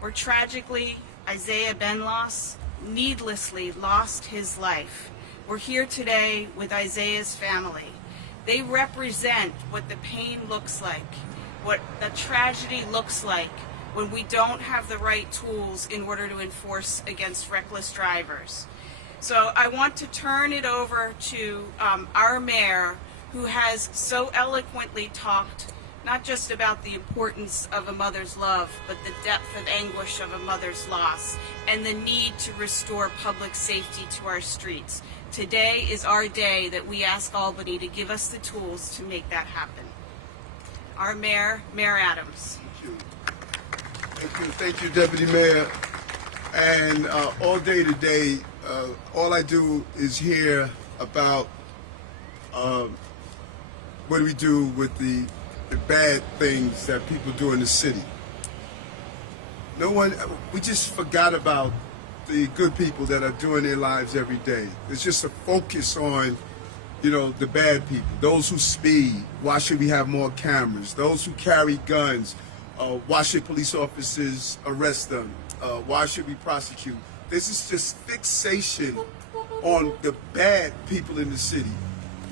where tragically Isaiah Benloss needlessly lost his life. We're here today with Isaiah's family. They represent what the pain looks like, what the tragedy looks like when we don't have the right tools in order to enforce against reckless drivers. So I want to turn it over to our mayor, who has so eloquently talked not just about the importance of a mother's love, but the depth of anguish of a mother's loss and the need to restore public safety to our streets. Today is our day that we ask Albany to give us the tools to make that happen. Our mayor, Mayor Adams. Thank you, Deputy Mayor. And all day today, all I do is hear about what do we do with the bad things that people do in the city. We just forgot about the good people that are doing their lives every day. It's just a focus on, the bad people, those who speed. Why should we have more cameras? Those who carry guns. Why should police officers arrest them? Why should we prosecute? This is just fixation on the bad people in the city.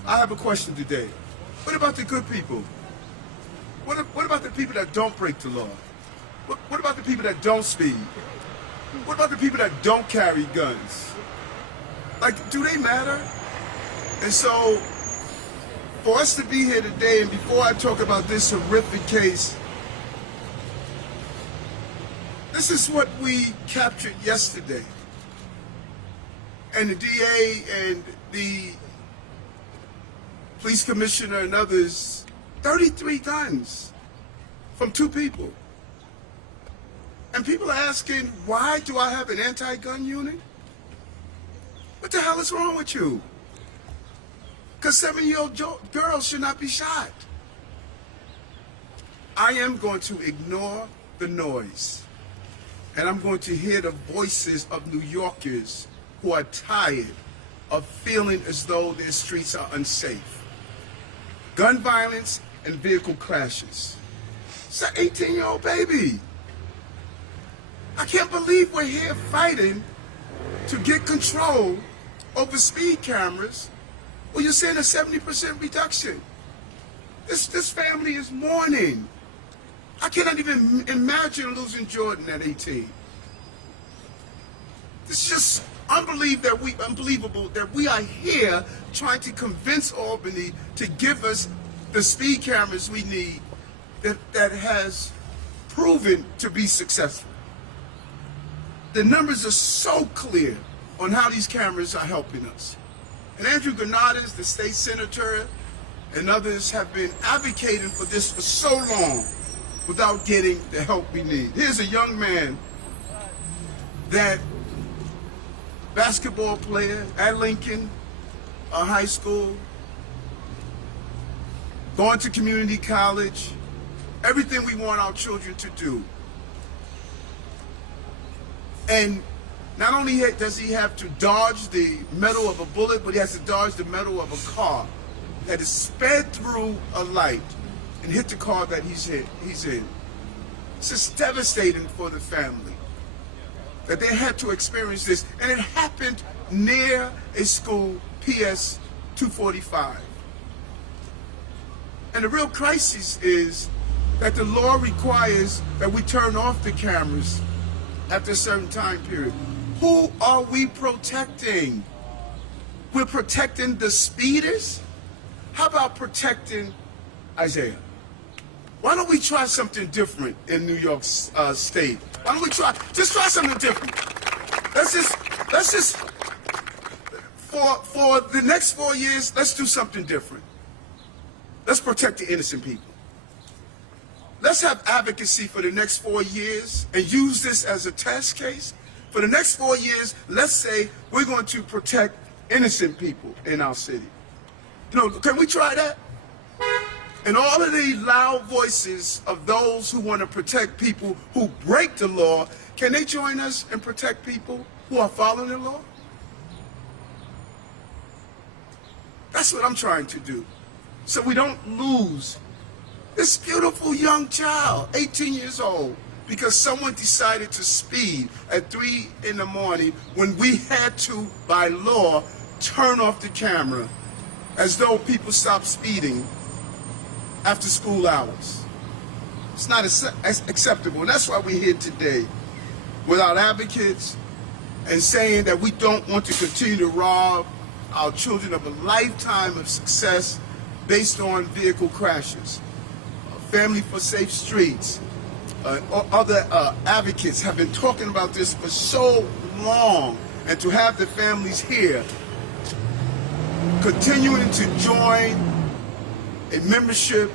I have a question today. What about the good people? What about the people that don't break the law? What about the people that don't speed? What about the people that don't carry guns? Do they matter? And so, for us to be here today, and before I talk about this horrific case, this is what we captured yesterday. And the DA and the police commissioner and others, 33 guns from 2 people. And people are asking, why do I have an anti-gun unit? What the hell is wrong with you? Because 7-year-old girls should not be shot. I am going to ignore the noise. And I'm going to hear the voices of New Yorkers who are tired of feeling as though their streets are unsafe. Gun violence and vehicle crashes. It's an 18-year-old baby. I can't believe we're here fighting to get control over speed cameras. Well, you're saying a 70% reduction. This family is mourning. I cannot even imagine losing Jordan at 18. It's just unbelievable that we are here trying to convince Albany to give us the speed cameras we need that has proven to be successful. The numbers are so clear on how these cameras are helping us. And Andrew Janardis, the state senator, and others have been advocating for this for so long without getting the help we need. Here's a young man, that basketball player at Lincoln High School, going to community college, everything we want our children to do. And not only does he have to dodge the metal of a bullet, but he has to dodge the metal of a car that is sped through a light and hit the car that he's in. It's just devastating for the family that they had to experience this. And it happened near a school, PS 245. And the real crisis is that the law requires that we turn off the cameras after a certain time period. Who are we protecting? We're protecting the speeders? How about protecting Isaiah? Why don't we try something different in New York State? Why don't we try something different? Let's just, for the next 4 years, let's do something different. Let's protect the innocent people. Let's have advocacy for the next 4 years and use this as a test case. For the next 4 years, let's say we're going to protect innocent people in our city. Can we try that? And all of the loud voices of those who want to protect people who break the law, can they join us and protect people who are following the law? That's what I'm trying to do, so we don't lose this beautiful young child, 18 years old, because someone decided to speed at 3 in the morning when we had to, by law, turn off the camera as though people stopped speeding after school hours. It's not acceptable, and that's why we're here today without advocates and saying that we don't want to continue to rob our children of a lifetime of success based on vehicle crashes. Family for Safe Streets, other advocates have been talking about this for so long, and to have the families here continuing to join a membership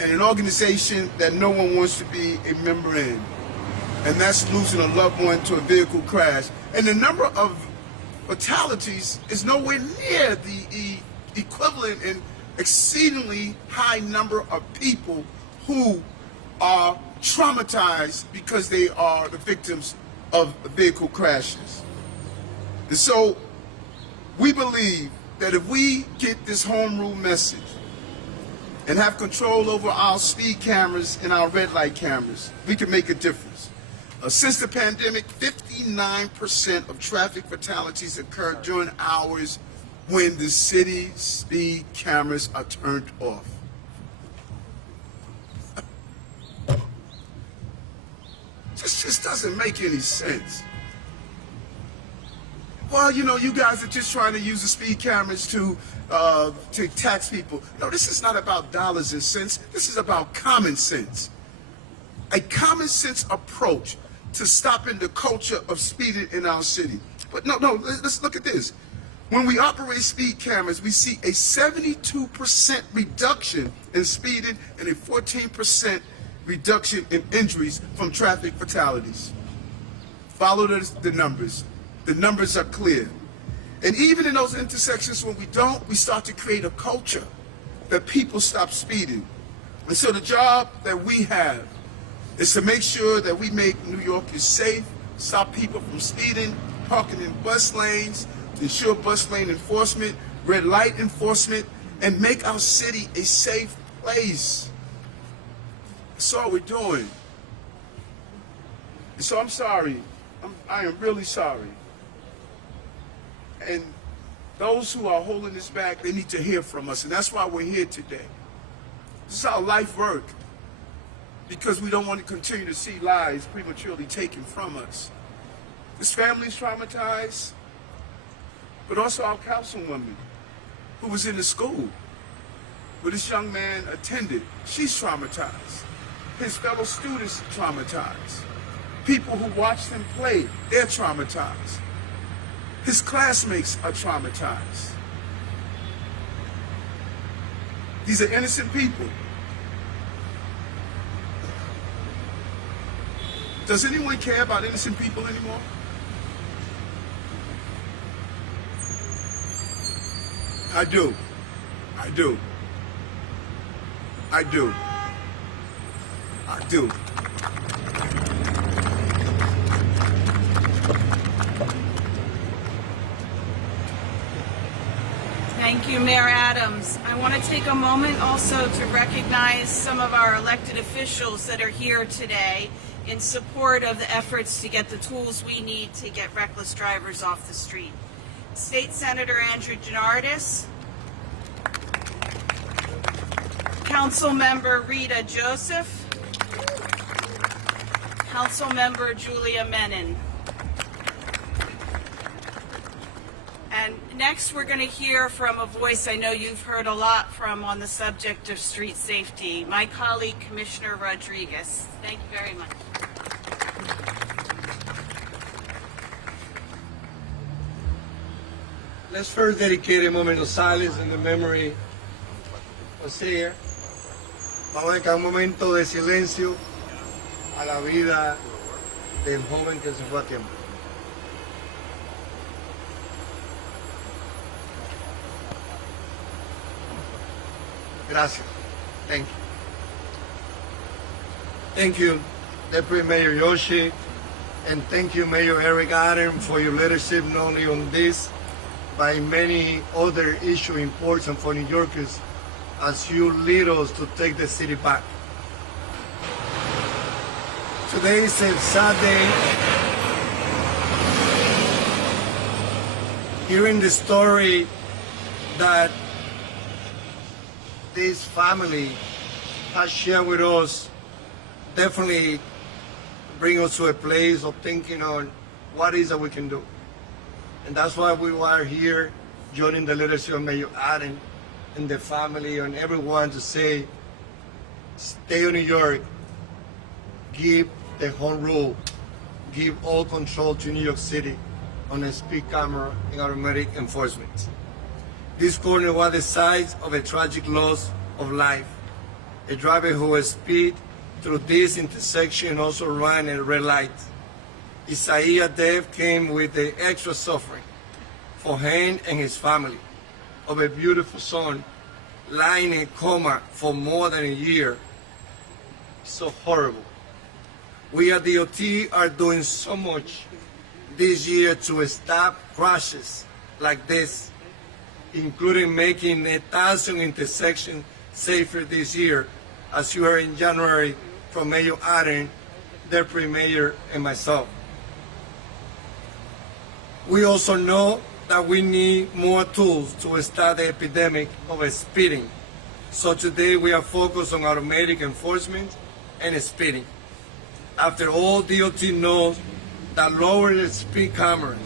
and an organization that no one wants to be a member in, and that's losing a loved one to a vehicle crash. And the number of fatalities is nowhere near the equivalent and exceedingly high number of people who are traumatized because they are the victims of vehicle crashes. And so we believe that if we get this home rule message and have control over our speed cameras and our red light cameras, we can make a difference. Since the pandemic, 59% of traffic fatalities occurred during hours when the city speed cameras are turned off. This just doesn't make any sense. Well, you know, you guys are just trying to use the speed cameras to tax people. No, this is not about dollars and cents. This is about common sense. A common sense approach to stopping the culture of speeding in our city. But no, let's look at this. When we operate speed cameras, we see a 72% reduction in speeding and a 14% reduction in injuries from traffic fatalities. Follow the numbers. The numbers are clear. And even in those intersections when we don't, we start to create a culture that people stop speeding. And so the job that we have is to make sure that we make New Yorkers safe, stop people from speeding, parking in bus lanes, to ensure bus lane enforcement, red light enforcement, and make our city a safe place. That's all we're doing. And so I'm sorry. I am really sorry. And those who are holding this back, they need to hear from us. And that's why we're here today. This is how life works. Because we don't want to continue to see lives prematurely taken from us. This family's traumatized, but also our councilwoman who was in the school where this young man attended. She's traumatized. His fellow students are traumatized. People who watched him play, they're traumatized. His classmates are traumatized. These are innocent people. Does anyone care about innocent people anymore? I do. I do. I do. I do. Thank you, Mayor Adams. I want to take a moment also to recognize some of our elected officials that are here today in support of the efforts to get the tools we need to get reckless drivers off the street. State Senator Andrew Janardis, Councilmember Rita Joseph, Councilmember Julia Menon. And next we're going to hear from a voice I know you've heard a lot from on the subject of street safety, my colleague Commissioner Rodriguez. Thank you very much. Let's first dedicate a moment of silence in the memory of Seer. Vamos a dedicar un momento de silencio a la vida del joven que se fue a tiempo. Gracias. Thank you. Thank you, Deputy Mayor Yoshi, and thank you, Mayor Eric Adam, for your leadership not only on this, but many other issues important for New Yorkers as you lead us to take the city back. Today is a sad day. Hearing the story that this family has shared with us definitely bring us to a place of thinking on what is that we can do. And that's why we are here joining the leadership of Mayor Adams and the family and everyone to say, stay in New York, give the home rule, give all control to New York City on a speed camera and automatic enforcement. This corner was the site of a tragic loss of life. A driver who speed through this intersection also ran a red light. Isaiah's death came with the extra suffering for him and his family of a beautiful son lying in a coma for more than a year. So horrible. We at DOT are doing so much this year to stop crashes like this, including making 1,000 intersections safer this year, as you heard in January from Mayor Adams, Deputy Mayor, and myself. We also know that we need more tools to stop the epidemic of speeding. So today we are focused on automatic enforcement and speeding. After all, DOT knows that lower the speed cameras,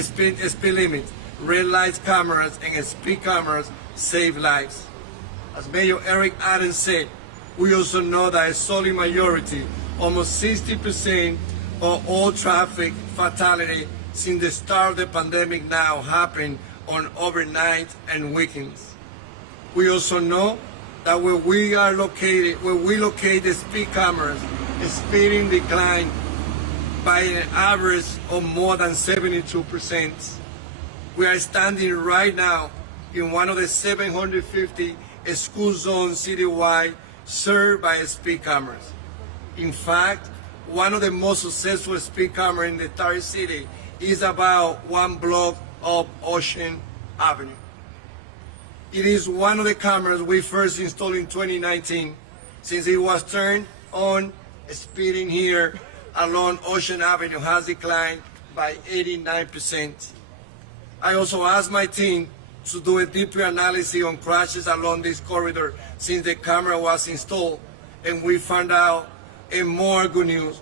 speed limits, red light cameras, and speed cameras save lives. As Mayor Eric Adams said, we also know that a solid majority, almost 60% of all traffic fatality since the start of the pandemic now happen on overnight and weekends. We also know that where we locate the speed cameras, the speeding decline by an average of more than 72%. We are standing right now in one of the 750 school zones citywide served by speed cameras. In fact, one of the most successful speed cameras in the entire city is about 1 block up Ocean Avenue. It is one of the cameras we first installed in 2019. Since it was turned on, speeding here along Ocean Avenue has declined by 89%. I also asked my team to do a deeper analysis on crashes along this corridor since the camera was installed, and we found out a more good news.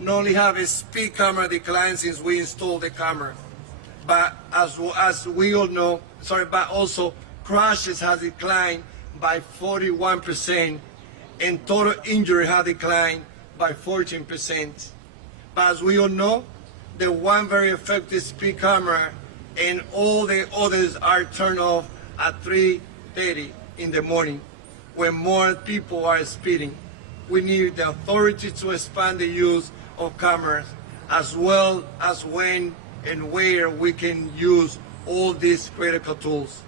Not only have a speed camera declined since we installed the camera, but as we all know, but also crashes has declined by 41%, and total injury has declined by 14%. But as we all know, the one very effective speed camera and all the others are turned off at 3:30 in the morning when more people are speeding. We need the authority to expand the use of cameras, as well as when and where we can use all these critical tools.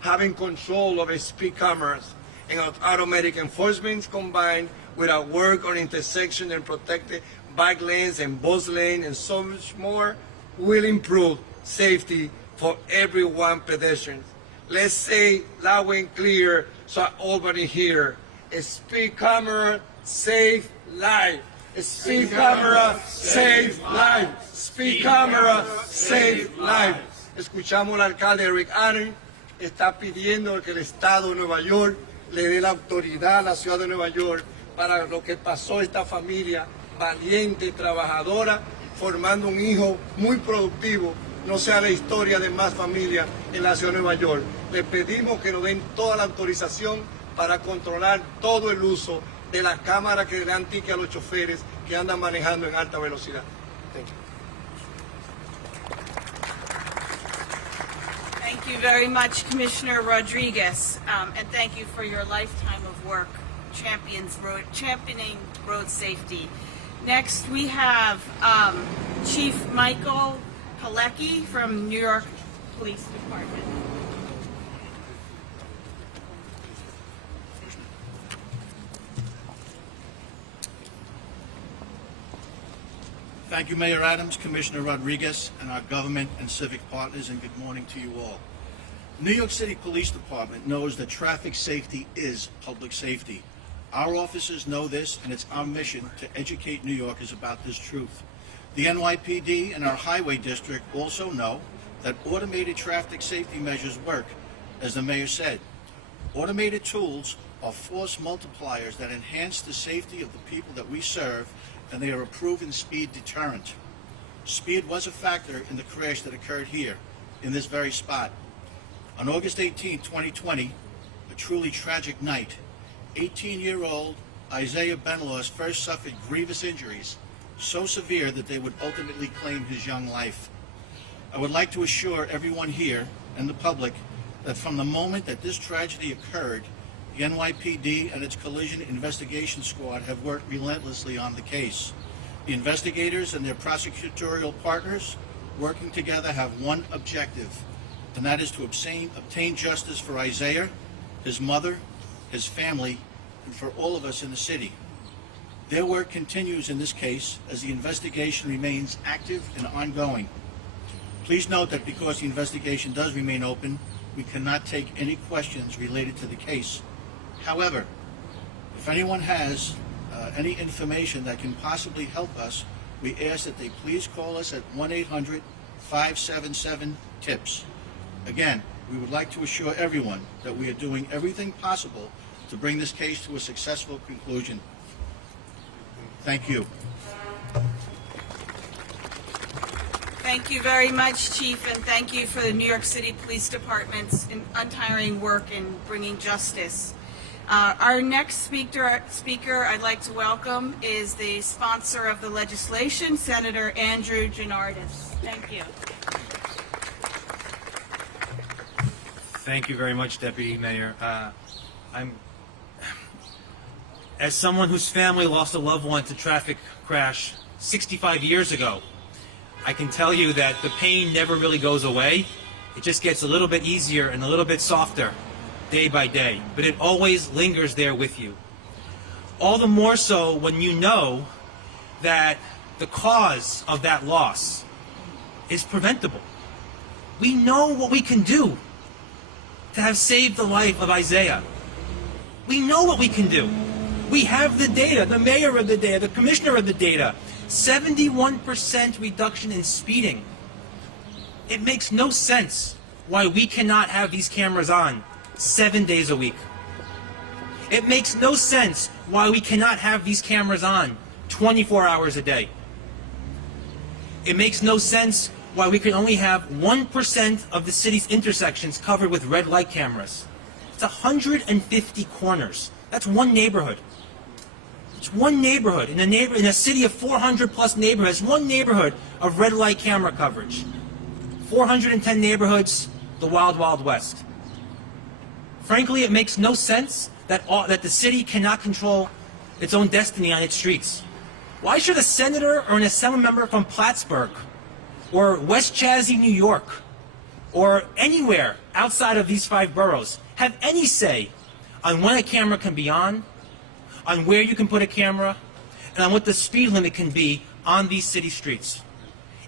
Having control of speed cameras and automatic enforcement combined with our work on intersection and protected bike lanes and bus lanes and so much more will improve safety for everyone pedestrians. Let's say loud and clear so everybody hear. A speed camera save life. A speed camera save life. Speed camera save life. Escuchamos al alcalde Eric Adams, está pidiendo que el Estado de Nueva York le dé la autoridad a la ciudad de Nueva York para lo que pasó esta familia valiente y trabajadora, formando un hijo muy productivo, no sea la historia de más familias en la ciudad de Nueva York. Le pedimos que nos den toda la autorización para controlar todo el uso de las cámaras que le dan ticket a los choferes que andan manejando en alta velocidad. Thank you. Thank you very much, Commissioner Rodriguez, and thank you for your lifetime of work championing road safety. Next, we have Chief Michael Palecki from New York Police Department. Thank you, Mayor Adams, Commissioner Rodriguez, and our government and civic partners, and good morning to you all. New York City Police Department knows that traffic safety is public safety. Our officers know this, and it's our mission to educate New Yorkers about this truth. The NYPD and our highway district also know that automated traffic safety measures work, as the mayor said. Automated tools are force multipliers that enhance the safety of the people that we serve, and they are a proven speed deterrent. Speed was a factor in the crash that occurred here, in this very spot. On August 18, 2020, a truly tragic night, 18-year-old Isaiah Benloss first suffered grievous injuries, so severe that they would ultimately claim his young life. I would like to assure everyone here and the public that from the moment that this tragedy occurred, the NYPD and its collision investigation squad have worked relentlessly on the case. The investigators and their prosecutorial partners working together have one objective, and that is to obtain justice for Isaiah, his mother, his family, and for all of us in the city. Their work continues in this case as the investigation remains active and ongoing. Please note that because the investigation does remain open, we cannot take any questions related to the case. However, if anyone has any information that can possibly help us, we ask that they please call us at 1-800-577-TIPS. Again, we would like to assure everyone that we are doing everything possible to bring this case to a successful conclusion. Thank you. Thank you very much, Chief, and thank you for the New York City Police Department's untiring work in bringing justice. Our next speaker I'd like to welcome is the sponsor of the legislation, Senator Andrew Janardis. Thank you. Thank you very much, Deputy Mayor. As someone whose family lost a loved one to a traffic crash 65 years ago, I can tell you that the pain never really goes away. It just gets a little bit easier and a little bit softer day by day, but it always lingers there with you. All the more so when you know that the cause of that loss is preventable. We know what we can do to have saved the life of Isaiah. We know what we can do. We have the data, the mayor of the data, the commissioner of the data. 71% reduction in speeding. It makes no sense why we cannot have these cameras on 7 days a week. It makes no sense why we cannot have these cameras on 24 hours a day. It makes no sense why we can only have 1% of the city's intersections covered with red light cameras. It's 150 corners. That's one neighborhood. It's one neighborhood in a city of 400 plus neighborhoods, one neighborhood of red light camera coverage. 410 neighborhoods, the wild, wild west. Frankly, it makes no sense that the city cannot control its own destiny on its streets. Why should a senator or an assembly member from Plattsburgh or West Chazy, New York, or anywhere outside of these 5 boroughs have any say on when a camera can be on where you can put a camera, and on what the speed limit can be on these city streets?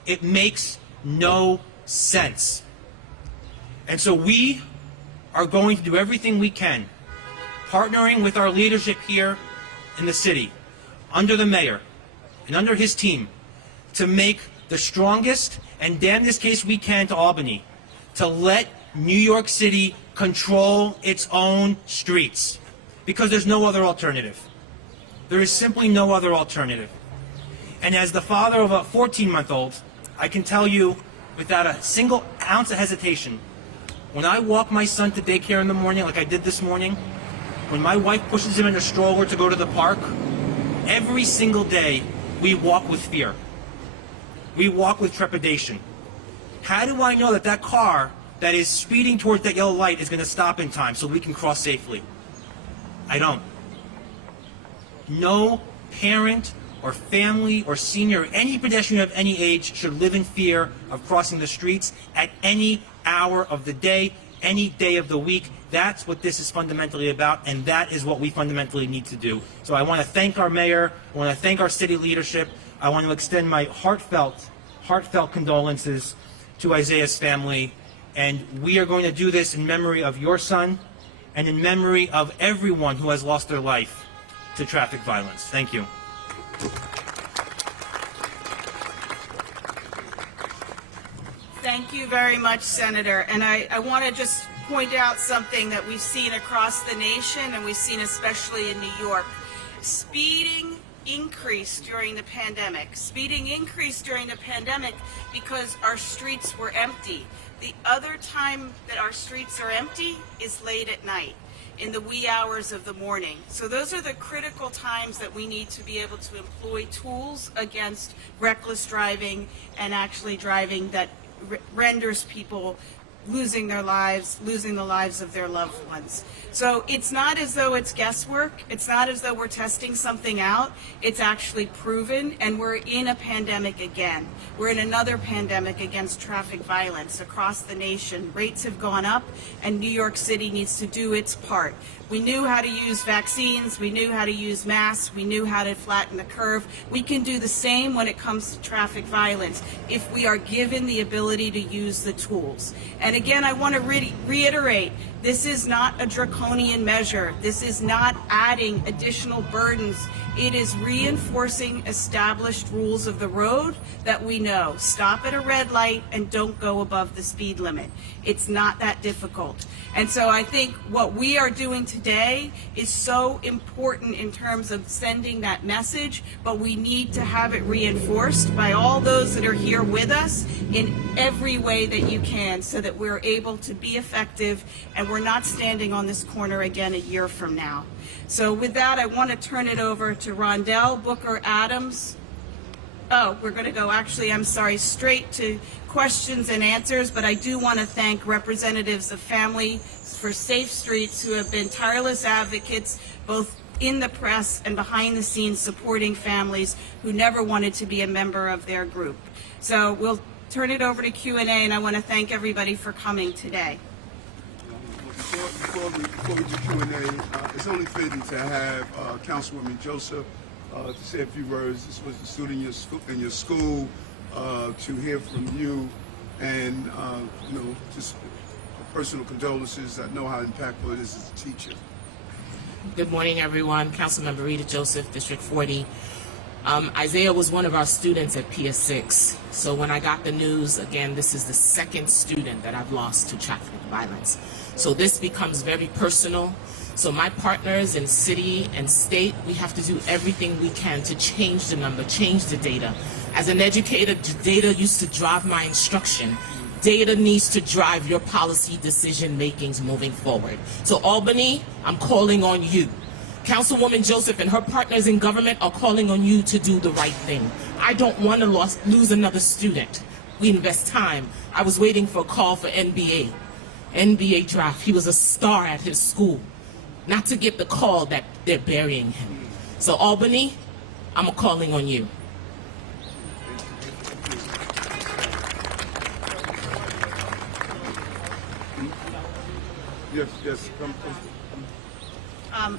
It makes no sense. And so we are going to do everything we can, partnering with our leadership here in the city, under the mayor and under his team, to make the strongest and damnedest case we can to Albany, to let New York City control its own streets, because there's no other alternative. There is simply no other alternative. And as the father of a 14-month-old, I can tell you without a single ounce of hesitation, when I walk my son to daycare in the morning, like I did this morning, when my wife pushes him in a stroller to go to the park, every single day we walk with fear. We walk with trepidation. How do I know that that car that is speeding towards that yellow light is going to stop in time so we can cross safely? I don't. No parent or family or senior or any pedestrian of any age should live in fear of crossing the streets at any hour of the day, any day of the week. That's what this is fundamentally about, and that is what we fundamentally need to do. So I want to thank our mayor. I want to thank our city leadership. I want to extend my heartfelt condolences to Isaiah's family, and we are going to do this in memory of your son and in memory of everyone who has lost their life to traffic violence. Thank you. Thank you very much, Senator. And I want to just point out something that we've seen across the nation, and we've seen especially in New York. Speeding increased during the pandemic. Speeding increased during the pandemic because our streets were empty. The other time that our streets are empty is late at night, in the wee hours of the morning. So those are the critical times that we need to be able to employ tools against reckless driving and actually driving that renders people losing their lives, losing the lives of their loved ones. So it's not as though it's guesswork. It's not as though we're testing something out. It's actually proven, and we're in a pandemic again. We're in another pandemic against traffic violence across the nation. Rates have gone up, and New York City needs to do its part. We knew how to use vaccines. We knew how to use masks. We knew how to flatten the curve. We can do the same when it comes to traffic violence if we are given the ability to use the tools. And again, I want to reiterate, this is not a draconian measure. This is not adding additional burdens. It is reinforcing established rules of the road that we know. Stop at a red light and don't go above the speed limit. It's not that difficult. And so I think what we are doing today is so important in terms of sending that message, but we need to have it reinforced by all those that are here with us in every way that you can, so that we're able to be effective and we're not standing on this corner again a year from now. So with that, I want to turn it over to Rondell Booker Adams. Oh, we're going to go, actually, I'm sorry, straight to questions and answers, but I do want to thank representatives of Family for Safe Streets who have been tireless advocates, both in the press and behind the scenes, supporting families who never wanted to be a member of their group. So we'll turn it over to Q&A, and I want to thank everybody for coming today. Before we do Q&A, it's only fitting to have Councilwoman Joseph to say a few words. This was a student in your school, to hear from you, and just personal condolences. I know how impactful it is as a teacher. Good morning, everyone. Councilmember Rita Joseph, District 40. Isaiah was one of our students at Pier 6. So when I got the news, again, this is the second student that I've lost to traffic violence. So this becomes very personal. So my partners in city and state, we have to do everything we can to change the number, change the data. As an educator, data used to drive my instruction. Data needs to drive your policy decision makings moving forward. So Albany, I'm calling on you. Councilwoman Joseph and her partners in government are calling on you to do the right thing. I don't want to lose another student. We invest time. I was waiting for a call for NBA draft. He was a star at his school. Not to get the call that they're burying him. So Albany, I'm calling on you. Yes, come.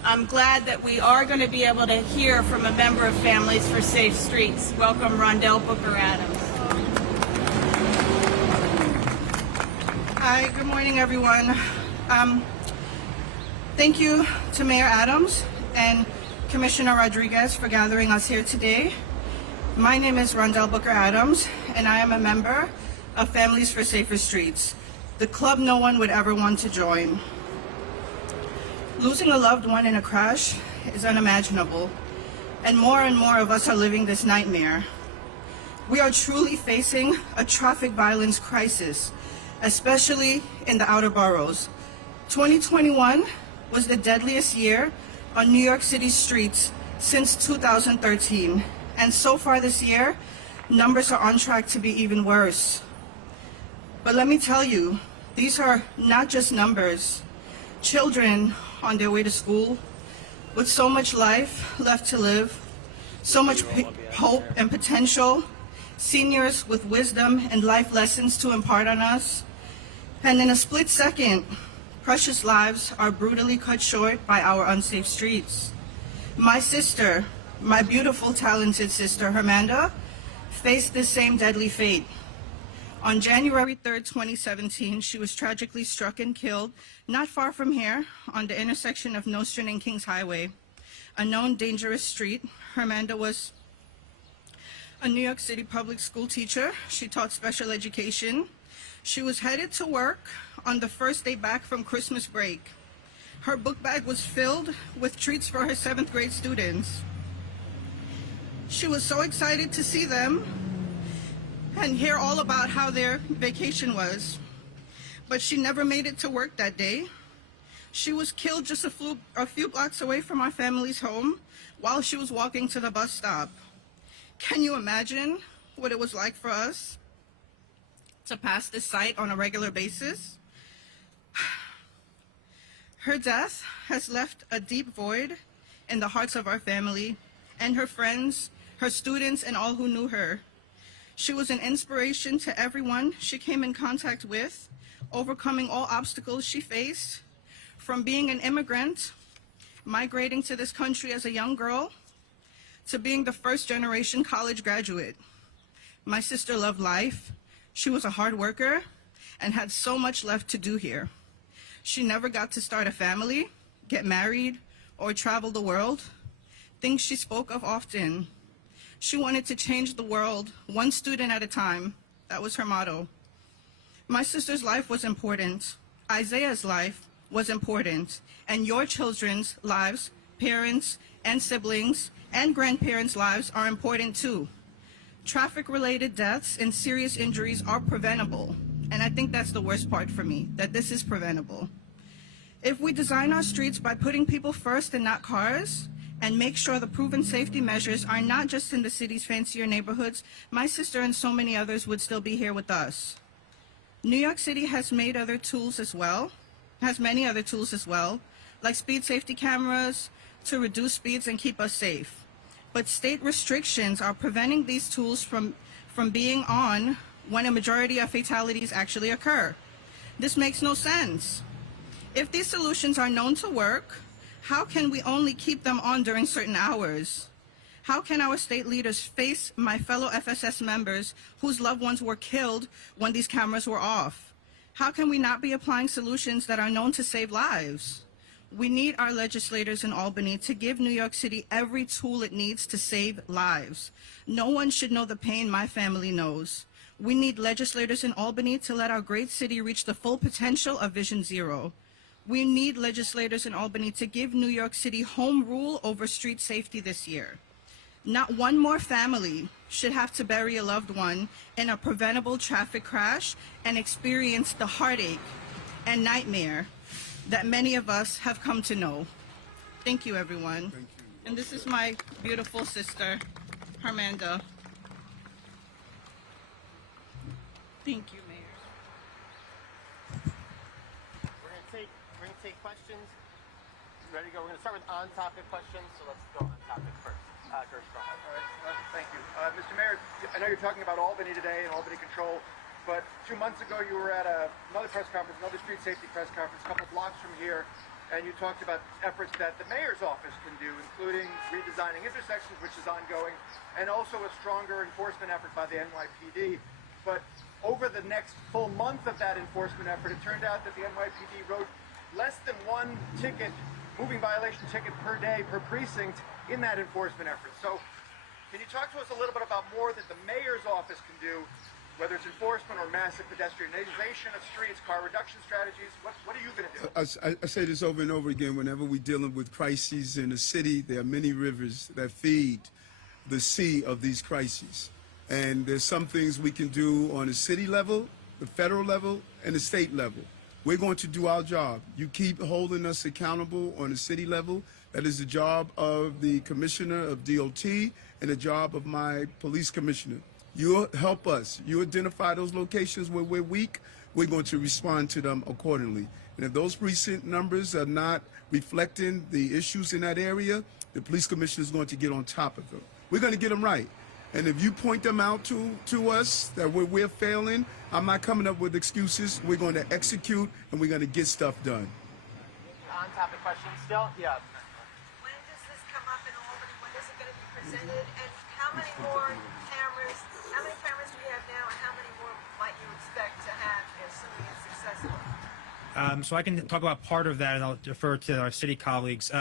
I'm glad that we are going to be able to hear from a member of Families for Safe Streets. Welcome, Rondell Booker Adams. Hi, good morning, everyone. Thank you to Mayor Adams and Commissioner Rodriguez for gathering us here today. My name is Rondell Booker Adams, and I am a member of Families for Safer Streets, the club no one would ever want to join. Losing a loved one in a crash is unimaginable, and more of us are living this nightmare. We are truly facing a traffic violence crisis, especially in the outer boroughs. 2021 was the deadliest year on New York City streets since 2013, and so far this year, numbers are on track to be even worse. But let me tell you, these are not just numbers. Children on their way to school with so much life left to live, so much hope and potential, seniors with wisdom and life lessons to impart on us, and in a split second, precious lives are brutally cut short by our unsafe streets. My sister, my beautiful, talented sister, Hermanda, faced this same deadly fate. On January 3rd, 2017, she was tragically struck and killed not far from here on the intersection of Nostrand and Kings Highway. a known dangerous street. Hermanda was a New York City public school teacher. She taught special education. She was headed to work on the first day back from Christmas break. Her book bag was filled with treats for her 7th grade students. She was so excited to see them and hear all about how their vacation was. But she never made it to work that day. She was killed just a few blocks away from our family's home while she was walking to the bus stop. Can you imagine what it was like for us to pass this site on a regular basis? Her death has left a deep void in the hearts of our family and her friends, her students, and all who knew her. She was an inspiration to everyone she came in contact with, overcoming all obstacles she faced, from being an immigrant, migrating to this country as a young girl, to being the first-generation college graduate. My sister loved life. She was a hard worker and had so much left to do here. She never got to start a family, get married, or travel the world, things she spoke of often. She wanted to change the world, one student at a time. That was her motto. My sister's life was important. Isaiah's life was important. And your children's lives, parents and siblings and grandparents' lives are important too. Traffic-related deaths and serious injuries are preventable. And I think that's the worst part for me, that this is preventable. If we design our streets by putting people first and not cars, and make sure the proven safety measures are not just in the city's fancier neighborhoods, my sister and so many others would still be here with us. New York City has many other tools as well, like speed safety cameras to reduce speeds and keep us safe. But state restrictions are preventing these tools from being on when a majority of fatalities actually occur. This makes no sense. If these solutions are known to work, how can we only keep them on during certain hours? How can our state leaders face my fellow FSS members whose loved ones were killed when these cameras were off? How can we not be applying solutions that are known to save lives? We need our legislators in Albany to give New York City every tool it needs to save lives. No one should know the pain my family knows. We need legislators in Albany to let our great city reach the full potential of Vision Zero. We need legislators in Albany to give New York City home rule over street safety this year. Not one more family should have to bury a loved one in a preventable traffic crash and experience the heartache and nightmare that many of us have come to know. Thank you, everyone. Thank you. And this is my beautiful sister, Hermanda. Thank you, Mayor. We're gonna take questions. You ready to go? We're gonna start with on-topic questions. So let's go on topic first. George, go ahead. All right, thank you. Mr. Mayor, I know you're talking about Albany today and Albany Control, but 2 months ago you were at another press conference, another street safety press conference, a couple blocks from here, and you talked about efforts that the mayor's office can do, including redesigning intersections, which is ongoing, and also a stronger enforcement effort by the NYPD. But over the next full month of that enforcement effort, it turned out that the NYPD wrote less than one ticket, moving violation ticket per day, per precinct, in that enforcement effort. So can you talk to us a little bit about more that the mayor's office can do, whether it's enforcement or massive pedestrianization of streets, car reduction strategies? What are you going to do? I say this over and over again. Whenever we're dealing with crises in a city, there are many rivers that feed the sea of these crises. And there's some things we can do on the city level, the federal level, and the state level. We're going to do our job. You keep holding us accountable on the city level. That is the job of the commissioner of DOT and the job of my police commissioner. You help us. You identify those locations where we're weak. We're going to respond to them accordingly. And if those precinct numbers are not reflecting the issues in that area, the police commissioner is going to get on top of them. We're going to get them right. And if you point them out to us that we're failing, I'm not coming up with excuses. We're going to execute and we're going to get stuff done. On-topic questions still? Yeah. When does this come up in Albany? When is it going to be presented? And how many more cameras? How many cameras do we have now, and how many more might you expect to have, assuming it's successful? So I can talk about part of that, and I'll defer to our city colleagues.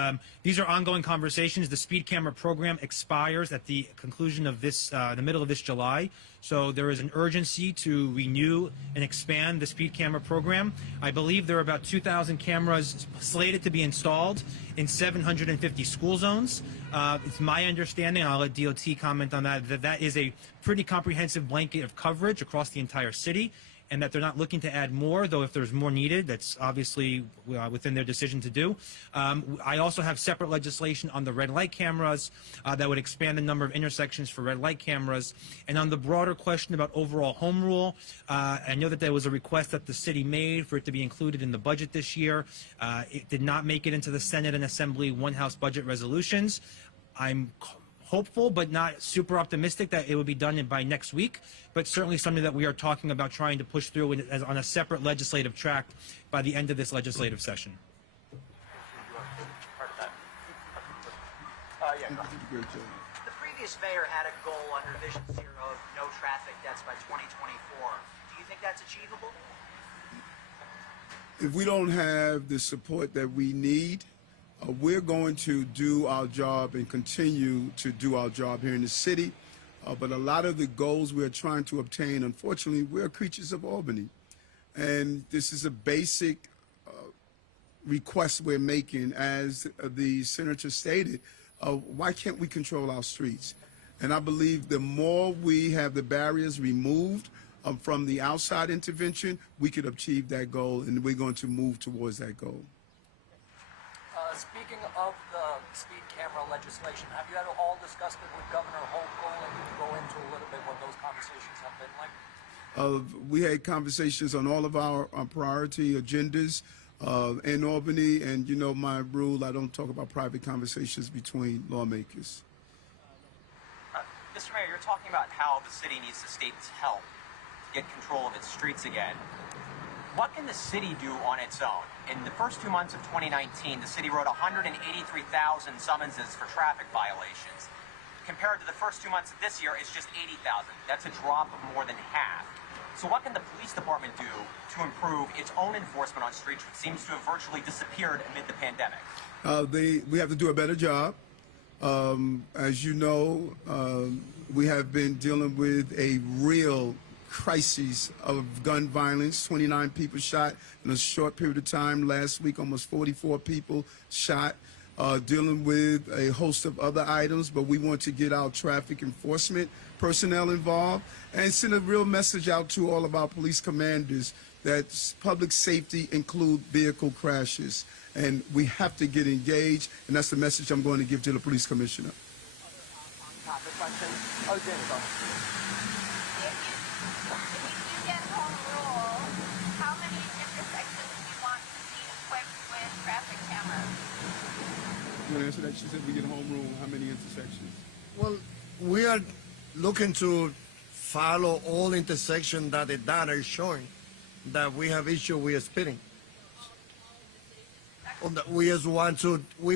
These are ongoing conversations. The speed camera program expires at the conclusion of this, the middle of this July. So there is an urgency to renew and expand the speed camera program. I believe there are about 2,000 cameras slated to be installed in 750 school zones. It's my understanding, I'll let DOT comment on that, that that is a pretty comprehensive blanket of coverage across the entire city, and that they're not looking to add more, though if there's more needed, that's obviously within their decision to do. I also have separate legislation on the red light cameras that would expand the number of intersections for red light cameras. And on the broader question about overall home rule, I know that there was a request that the city made for it to be included in the budget this year. It did not make it into the Senate and Assembly one-house budget resolutions. I'm hopeful but not super optimistic that it would be done by next week, but certainly something that we are talking about trying to push through on a separate legislative track by the end of this legislative session. The previous mayor had a goal under Vision Zero of no traffic deaths by 2024. Do you think that's achievable? If we don't have the support that we need, we're going to do our job and continue to do our job here in the city. But a lot of the goals we're trying to obtain, unfortunately, we're creatures of Albany. And this is a basic request we're making. As the senator stated, why can't we control our streets? And I believe the more we have the barriers removed from the outside intervention, we could achieve that goal, and we're going to move towards that goal. Speaking of the speed camera legislation, have you all discussed it with Governor Hochul, and can you go into a little bit what those conversations have been like? We had conversations on all of our priority agendas in Albany, and you know my rule, I don't talk about private conversations between lawmakers. Mr. Mayor, you're talking about how the city needs the state's help to get control of its streets again. What can the city do on its own? In the first 2 months of 2019, the city wrote 183,000 summonses for traffic violations. Compared to the first 2 months of this year, it's just 80,000. That's a drop of more than half. So what can the police department do to improve its own enforcement on streets, which seems to have virtually disappeared amid the pandemic? We have to do a better job. As you know, we have been dealing with a real crises of gun violence. 29 people shot in a short period of time. Last week, almost 44 people shot, dealing with a host of other items. But we want to get our traffic enforcement personnel involved and send a real message out to all of our police commanders that public safety include vehicle crashes. And we have to get engaged, and that's the message I'm going to give to the police commissioner. You want to answer that? She said we get home rule. How many intersections? Well, we are looking to follow all intersections that the data is showing that we have issue with speeding. We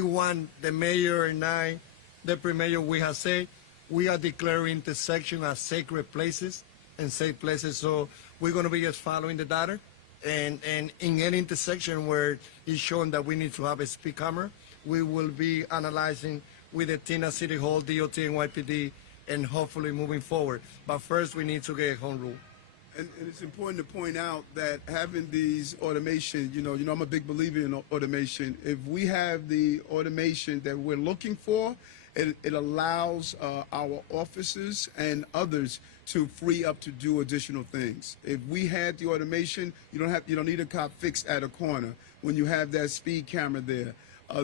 want the mayor and I, deputy mayor, we have said we are declaring intersections as sacred places and safe places. So we're going to be just following the data, and in any intersection where it's shown that we need to have a speed camera, we will be analyzing with the Tina City Hall, DOT, and NYPD, and hopefully moving forward. But first, we need to get home rule. And it's important to point out that having these automation, you know, I'm a big believer in automation. If we have the automation that we're looking for, it allows our officers and others to free up to do additional things. If we had the automation, you don't need a cop fixed at a corner when you have that speed camera there.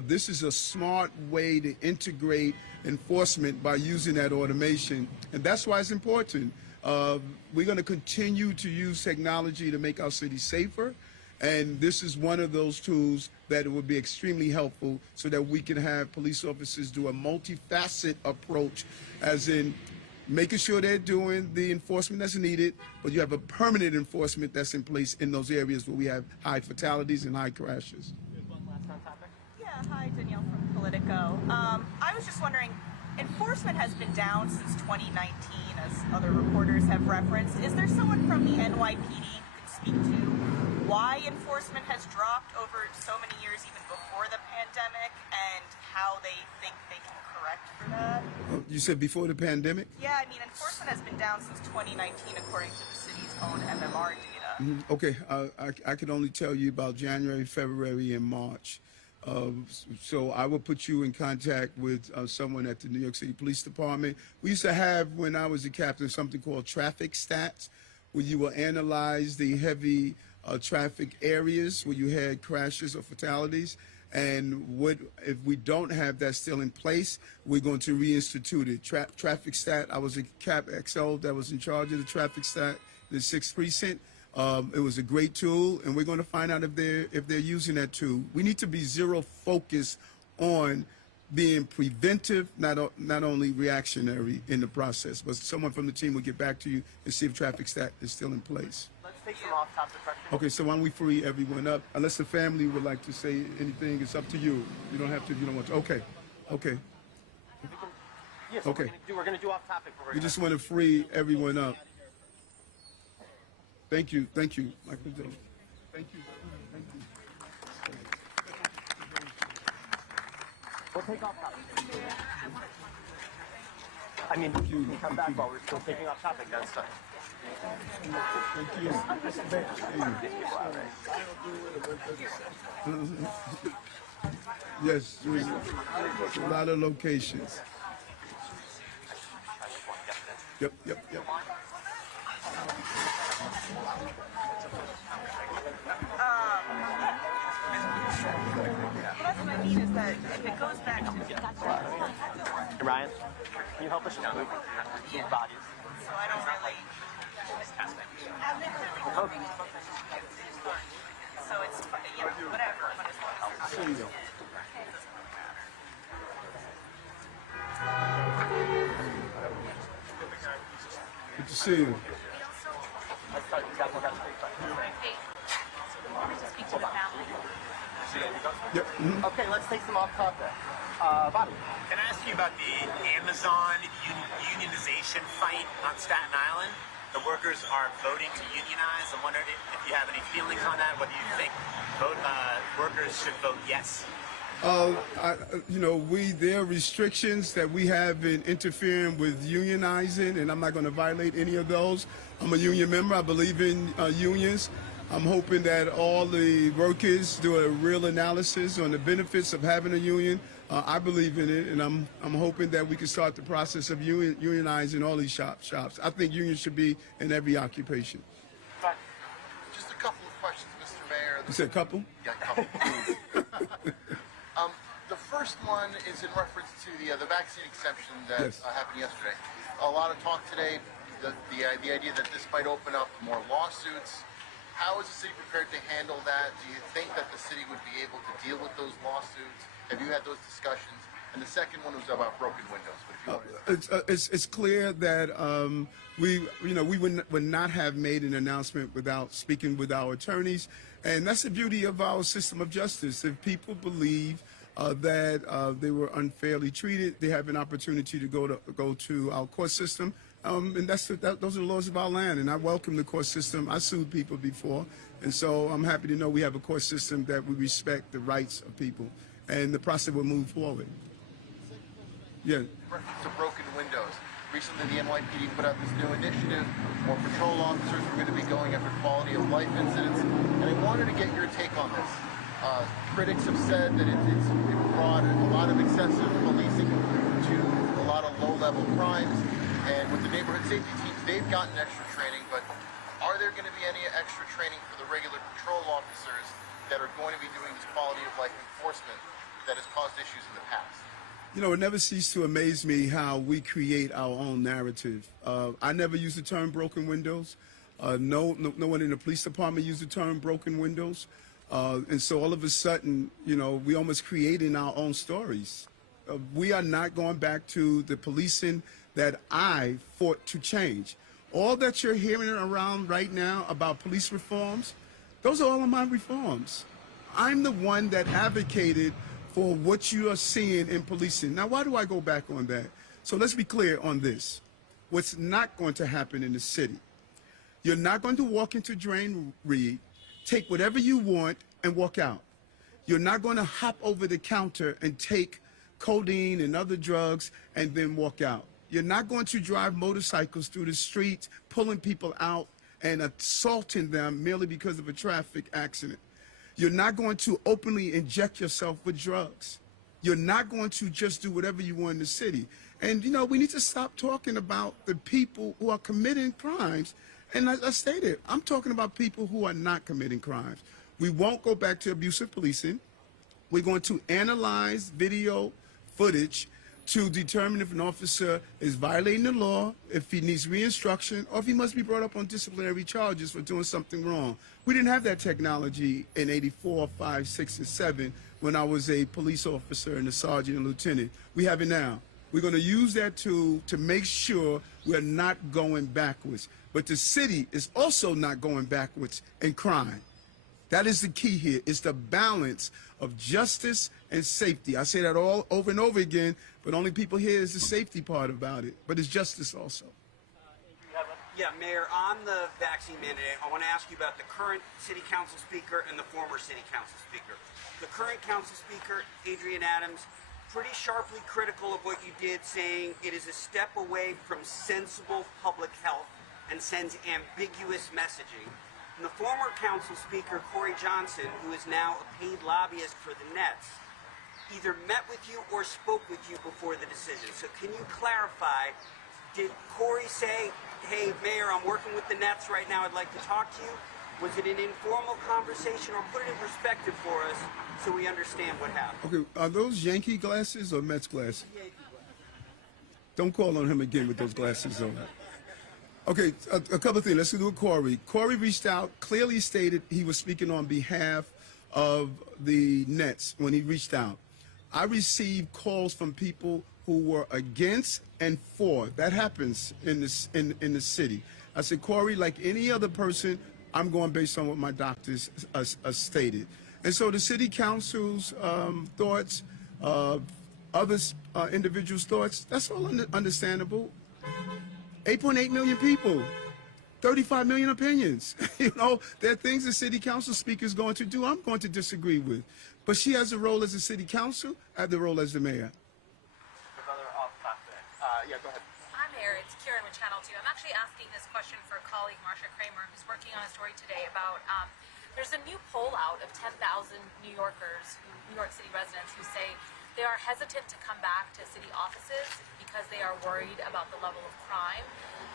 This is a smart way to integrate enforcement by using that automation, and that's why it's important. We're going to continue to use technology to make our city safer, and this is one of those tools that would be extremely helpful so that we can have police officers do a multifaceted approach, as in making sure they're doing the enforcement that's needed, but you have a permanent enforcement that's in place in those areas where we have high fatalities and high crashes. One last on topic. Yeah, hi, Danielle from Politico. I was just wondering, enforcement has been down since 2019, as other reporters have referenced. Is there someone from the NYPD who could speak to why enforcement has dropped over so many years, even before the pandemic, and how they think they can correct for that? You said before the pandemic? Yeah, I mean, enforcement has been down since 2019, according to the city's own MMR data. Okay, I can only tell you about January, February, and March. So I will put you in contact with someone at the New York City Police Department. We used to have, when I was a captain, something called traffic stats, where you will analyze the heavy traffic areas where you had crashes or fatalities. And what if we don't have that still in place, we're going to reinstitute it. Traffic stat, I was a Cap XO that was in charge of the traffic stat, the 6th precinct. It was a great tool, and we're going to find out if they're using that tool. We need to be zero focused on being preventive, not only reactionary in the process. But someone from the team will get back to you and see if traffic stat is still in place. Let's take some off-topic questions. Okay, so why don't we free everyone up? Unless the family would like to say anything, it's up to you. You don't have to if you don't want to. Okay. Yes, Okay. we're going to do off-topic. We just want to free everyone up. Thank you, Michael J. Thank you. We'll take off-topic. I mean, you can come back while we're still taking off-topic. That's fine. Yes, there's a lot of locations. Yep. That's what I mean, is that if it goes back to Hey, Ryan, can you help us move these bodies? so I don't really. So it's, whatever, but as long as There you go. Good to see you. Yep. Okay, let's take some off topic. Bobby. Can I ask you about the Amazon unionization fight on Staten Island? The workers are voting to unionize. I'm wondering if you have any feelings on that. Whether you think workers should vote yes. There are restrictions that we have in interfering with unionizing, and I'm not going to violate any of those. I'm a union member. I believe in unions. I'm hoping that all the workers do a real analysis on the benefits of having a union. I believe in it, and I'm hoping that we can start the process of unionizing all these shops. I think unions should be in every occupation. Just a couple of questions, Mr. Mayor. You said a couple? Yeah, a couple. The first one is in reference to the vaccine exemption that happened yesterday. A lot of talk today, the idea that this might open up more lawsuits. How is the city prepared to handle that? Do you think that the city would be able to deal with those lawsuits? Have you had those discussions? And the second one was about broken windows. But if you It's clear that we would not have made an announcement without speaking with our attorneys, and that's the beauty of our system of justice. If people believe that they were unfairly treated, they have an opportunity to go to our court system, and those are the laws of our land. And I welcome the court system. I sued people before, and so I'm happy to know we have a court system that we respect the rights of people, and the process will move forward. Yeah. To broken windows. Recently, the NYPD put out this new initiative. More patrol officers are going to be going after quality of life incidents, and I wanted to get your take on this. Critics have said that it's brought a lot of excessive policing to a lot of low-level crimes, and with the neighborhood safety teams, they've gotten extra training, but are there going to be any extra training for the regular patrol officers that are going to be doing this quality of life enforcement that has caused issues in the past? You know, it never ceases to amaze me how we create our own narrative. I never used the term broken windows. No one in the police department used the term broken windows. And so all of a sudden, we almost creating our own stories. We are not going back to the policing that I fought to change. All that you're hearing around right now about police reforms, those are all of my reforms. I'm the one that advocated for what you are seeing in policing. Now, why do I go back on that? So let's be clear on this. What's not going to happen in the city? You're not going to walk into Drain Reed take whatever you want and walk out. You're not going to hop over the counter and take codeine and other drugs and then walk out. You're not going to drive motorcycles through the streets, pulling people out and assaulting them merely because of a traffic accident. You're not going to openly inject yourself with drugs. You're not going to just do whatever you want in the city. And, you know, we need to stop talking about the people who are committing crimes. And as I stated, I'm talking about people who are not committing crimes. We won't go back to abusive policing. We're going to analyze video footage to determine if an officer is violating the law, if he needs re-instruction, or if he must be brought up on disciplinary charges for doing something wrong. We didn't have that technology in 84, 5, 6, and 7 when I was a police officer and a sergeant and lieutenant. We have it now. We're going to use that tool to make sure we're not going backwards. But the city is also not going backwards in crime. That is the key here. It's the balance of justice and safety. I say that all over and over again, but only people here is the safety part about it. But it's justice also. Yeah, Mayor, on the vaccine mandate, I want to ask you about the current city council speaker and the former city council speaker. The current council speaker, Adrian Adams, pretty sharply critical of what you did, saying it is a step away from sensible public health and sends ambiguous messaging. And the former council speaker, Corey Johnson, who is now a paid lobbyist for the Nets, either met with you or spoke with you before the decision. So can you clarify, did Corey say, hey, Mayor, I'm working with the Nets right now, I'd like to talk to you? Was it an informal conversation, or put it in perspective for us so we understand what happened? Okay, are those Yankee glasses or Mets glasses? Don't call on him again with those glasses on. Okay, a couple of things. Let's do with Corey. Corey reached out, clearly stated he was speaking on behalf of the Nets when he reached out. I received calls from people who were against and for. That happens in the city. I said, Corey, like any other person, I'm going based on what my doctors stated. And so the city council's thoughts, others individuals' thoughts, that's all understandable. 8.8 million people, 35 million opinions. You know, there are things the city council speaker is going to do I'm going to disagree with. But she has a role as a city council, I have the role as the mayor. Yeah, go ahead. Hi, Mayor. It's Kieran with Channel 2. I'm actually asking this question for a colleague, Marsha Kramer, who's working on a story today about there's a new poll out of 10,000 New Yorkers, New York City residents, who say they are hesitant to come back to city offices because they are worried about the level of crime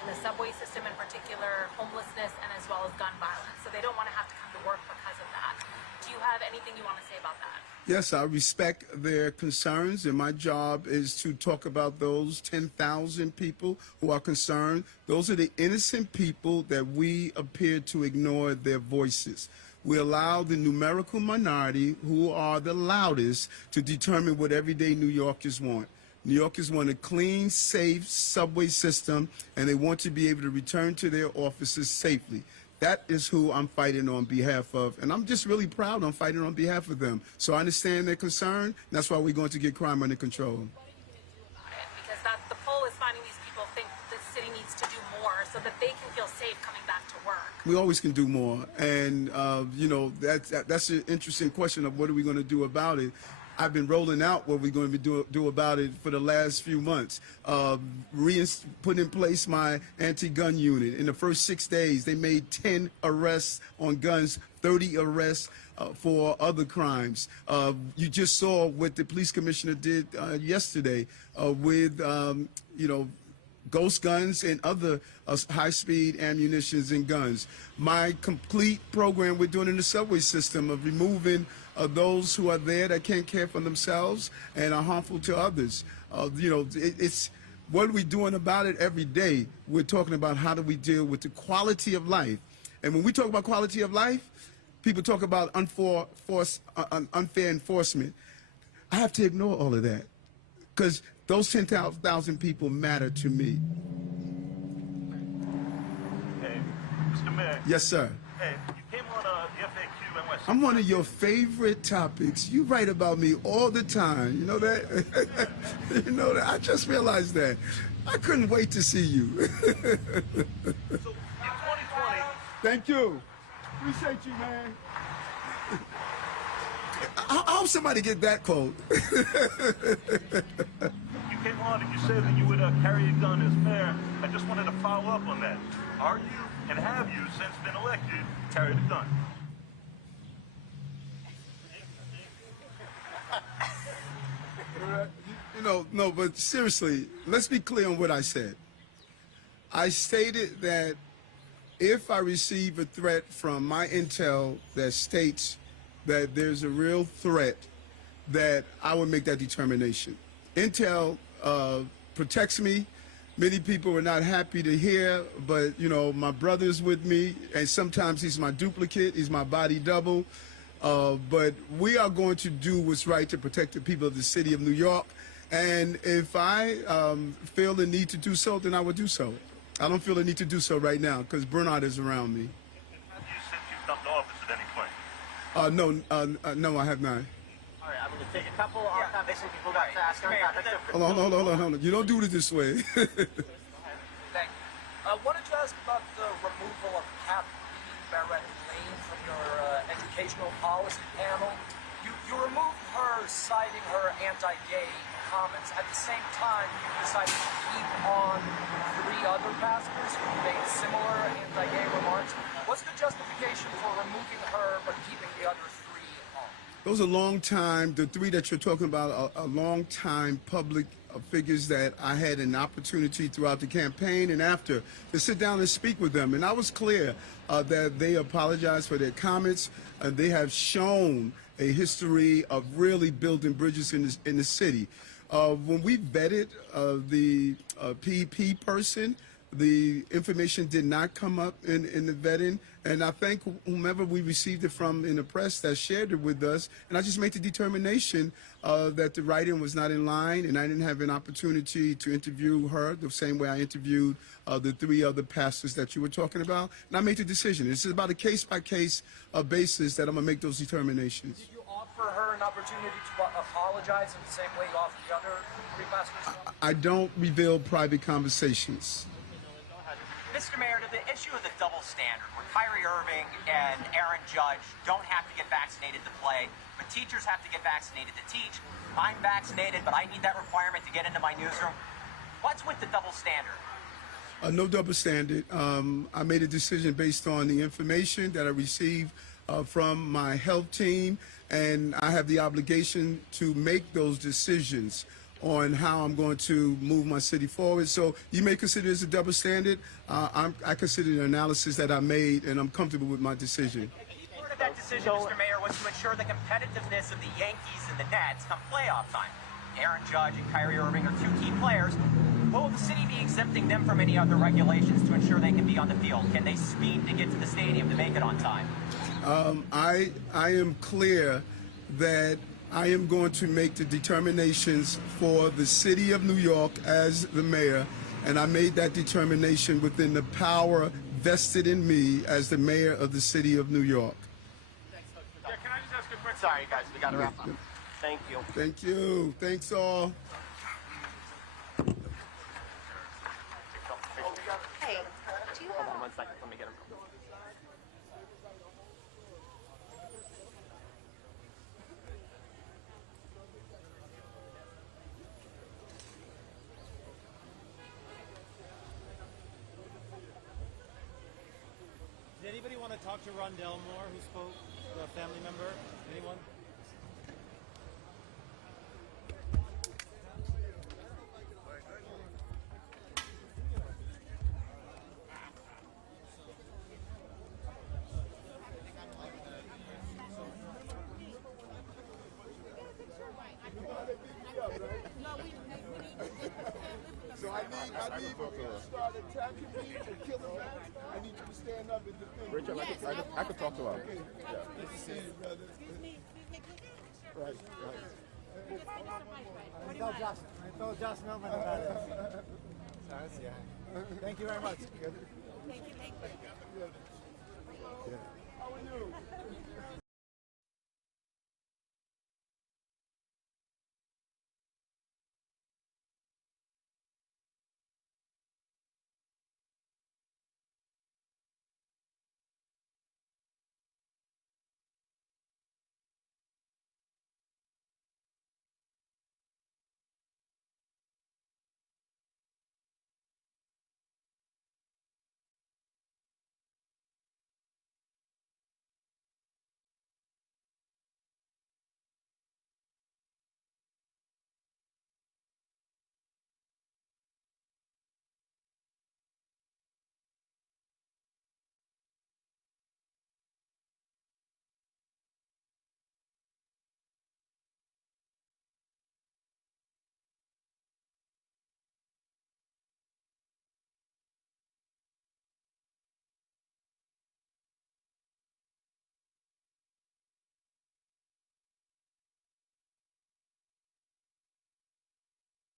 in the subway system, in particular, homelessness, and as well as gun violence. So they don't want to have to come to work because of that. Do you have anything you want to say about that? Yes, I respect their concerns, and my job is to talk about those 10,000 people who are concerned. Those are the innocent people that we appear to ignore their voices. We allow the numerical minority, who are the loudest, to determine what everyday New Yorkers want. New Yorkers want a clean, safe subway system, and they want to be able to return to their offices safely. That is who I'm fighting on behalf of, and I'm just really proud I'm fighting on behalf of them. So I understand their concern, and that's why we're going to get crime under control. Because the poll is finding these people think the city needs to do more so that they can feel safe coming back to work. We always can do more, and you know, that's an interesting question of what are we going to do about it. I've been rolling out what we're going to do about it for the last few months. Put in place my anti-gun unit. In the first 6 days, they made 10 arrests on guns, 30 arrests for other crimes. You just saw what the police commissioner did yesterday with, you know, ghost guns and other high-speed ammunitions and guns. My complete program we're doing in the subway system of removing those who are there that can't care for themselves and are harmful to others. You know, it's what are we doing about it every day? We're talking about how do we deal with the quality of life. And when we talk about quality of life, people talk about unfair enforcement. I have to ignore all of that because those 10,000 people matter to me. Hey, Mr. Mayor. Yes, sir. Hey, you came on the FAQ NYC. I'm one of your favorite topics. You write about me all the time. You know that? You know that? I just realized that. I couldn't wait to see you. So, in 2020... Thank you. Appreciate you, man. I hope somebody get that quote. You came on and you said that you would carry a gun as mayor. I just wanted to follow up on that. Are you, and have you, since been elected, carried a gun? No, but seriously, let's be clear on what I said. I stated that if I receive a threat from my intel that states that there's a real threat, that I would make that determination. Intel protects me. Many people are not happy to hear, but my brother's with me, and sometimes he's my duplicate, he's my body double. But we are going to do what's right to protect the people of the city of New York. And if I feel the need to do so, then I will do so. I don't feel the need to do so right now because Bernard is around me. Have you since you've come to office at any point? No, I have not. All right, I'm going to take a couple off topics and people got to ask. Hold on. You don't do it this way. Thank you. I wanted to ask about the removal of Barrett from your educational policy panel. You removed her, citing her anti-gay comments. At the same time, you decided to keep on 3 other pastors who made similar anti-gay remarks. What's the justification for removing her but keeping the other 3 on? Those are the 3 that you're talking about, are long time public figures that I had an opportunity throughout the campaign and after to sit down and speak with them. And I was clear that they apologized for their comments. They have shown a history of really building bridges in the city. When we vetted the PP person, the information did not come up in the vetting, and I thank whomever we received it from in the press that shared it with us, and I just made the determination that the writing was not in line, and I didn't have an opportunity to interview her the same way I interviewed the 3 other pastors that you were talking about, and I made the decision. This is about a case-by-case basis that I'm going to make those determinations. Did you offer her an opportunity to apologize in the same way you offered the other 3 pastors? I don't reveal private conversations. Mr. Mayor, to the issue of the double standard, where Kyrie Irving and Aaron Judge don't have to get vaccinated to play, but teachers have to get vaccinated to teach. I'm vaccinated, but I need that requirement to get into my newsroom. What's with the double standard? No double standard. I made a decision based on the information that I received from my health team, and I have the obligation to make those decisions on how I'm going to move my city forward. So you may consider this a double standard. I consider the analysis that I made, and I'm comfortable with my decision. Part of that decision, Mr. Mayor, was to ensure the competitiveness of the Yankees and the Nets come playoff time. Aaron Judge and Kyrie Irving are 2 key players. Will the city be exempting them from any other regulations to ensure they can be on the field? Can they speed to get to the stadium to make it on time? I am clear that I am going to make the determinations for the city of New York as the mayor, and I made that determination within the power vested in me as the mayor of the city of New York. Yeah, can I just ask a quick? Sorry, guys, we got to wrap up. Thank you. Thank you. Thanks all. Hey, do you Hold on 1 second. Let me get him. Did anybody want to talk to Ron Delmore, who spoke, the family member? Anyone? So I need when people start attacking me and killing me, I need you to stand up and defend me. Richard, I could talk to her. Okay. Yeah. Good to see you, brother. Right. I told Josh Melvin about it. So, yeah. Thank you very much.